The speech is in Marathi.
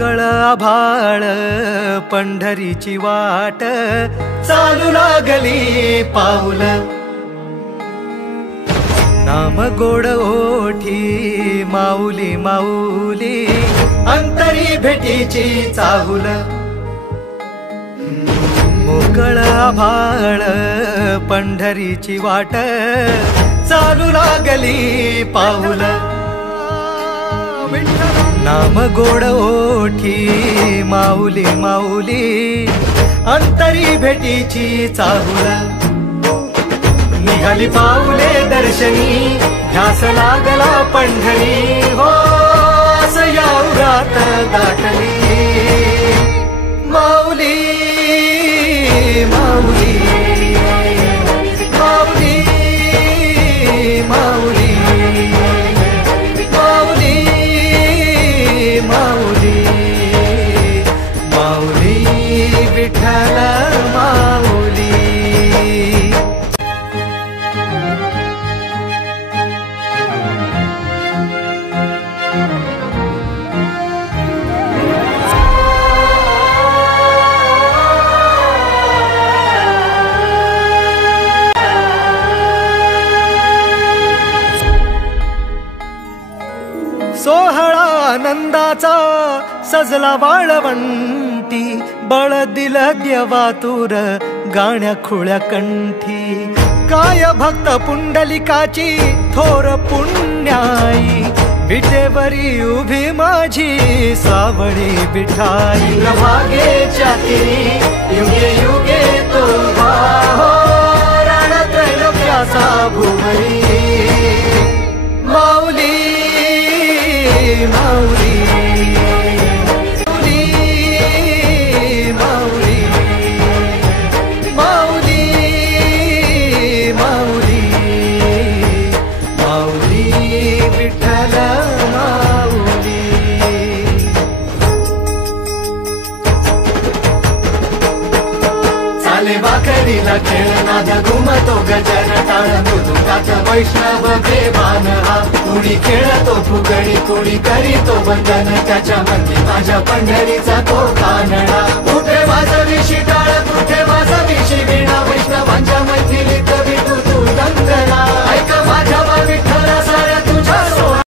मोकळ आभाळ पंढरीची वाट चालू लागली पाऊल नाम गोड ओठी माऊली माऊली अंतरी भेटीची चाहुल मोकळ आभाळ पंढरीची वाट चालू लागली पाऊल नाम गोड ओठी माऊली माऊली अंतरी भेटीची चाहुल निघाली पाऊले दर्शनी ध्यास लागला पंढरी हो असं या उरात दाटली माऊली माऊली माऊली माऊली माऊली माऊली माऊली विठ्ठल माऊली सोहळा आनंदाचा सजला वाळवंटी बळ दिलं देवातूर गाण्या खुळ्या कंठी काय भक्त पुंडलिकाची थोर पुण्याई विटेवरी उभी माझी सावळी विठाई भागेच्या तिरी युगे युगे तो हो रण त्रैलोक्याचा भुवरी माऊली माऊली माऊली माऊली माऊली माऊली विठ्ठल माऊली चाले वाकरीला खेळ नाद घुमतो गजर टाळ मृदुंगाचा वैष्णव देवान हा कुणी खेळतो फुगडी कुणी करीतो वंदन त्याच्या मंदी माझ्या पंढरीचा तो कानडा कुठे वाजवी शिटा